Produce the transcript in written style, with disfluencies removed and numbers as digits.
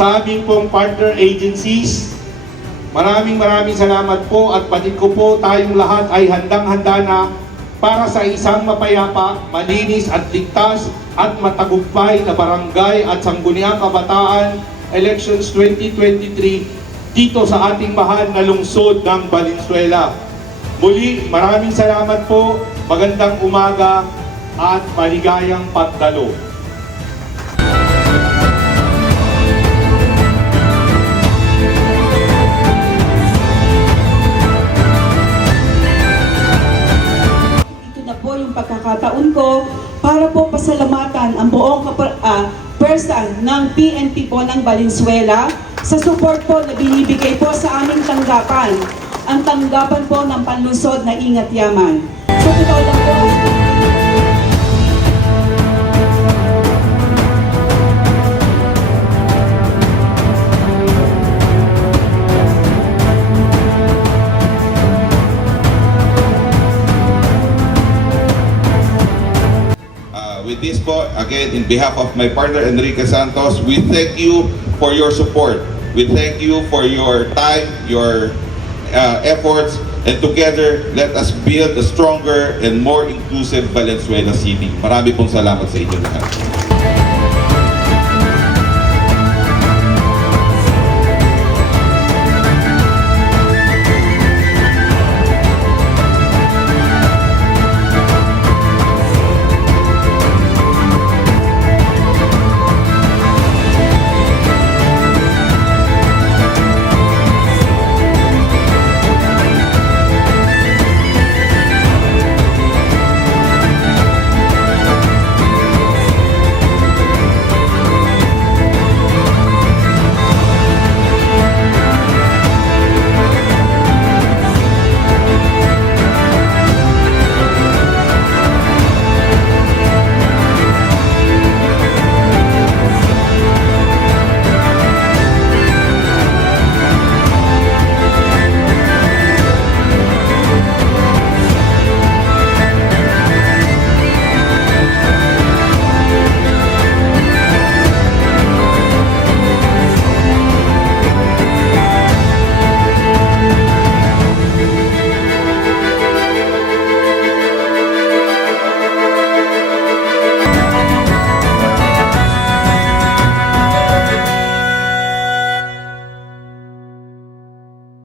sa aming pong partner agencies. Maraming salamat po at batid ko po tayong lahat ay handang-handa na para sa isang mapayapa, malinis at ligtas at matagumpay na barangay at sangguniang kabataan elections 2023 dito sa ating mahal na lungsod ng Valenzuela. Muli, maraming salamat po, magandang umaga at maligayang pagdalo. Yung pagkakataon ko para po pasalamatan ang buong person ng PNP po ng Valenzuela sa support po na binibigay po sa aming tanggapan, ang tanggapan po ng panlungsod na Ingat Yaman. So totoo lang po, with this po, again, in behalf of my partner Enrique Santos, we thank you for your support. We thank you for your time, your efforts, and together, let us build a stronger and more inclusive Valenzuela City. Marami pong salamat sa inyo lahat.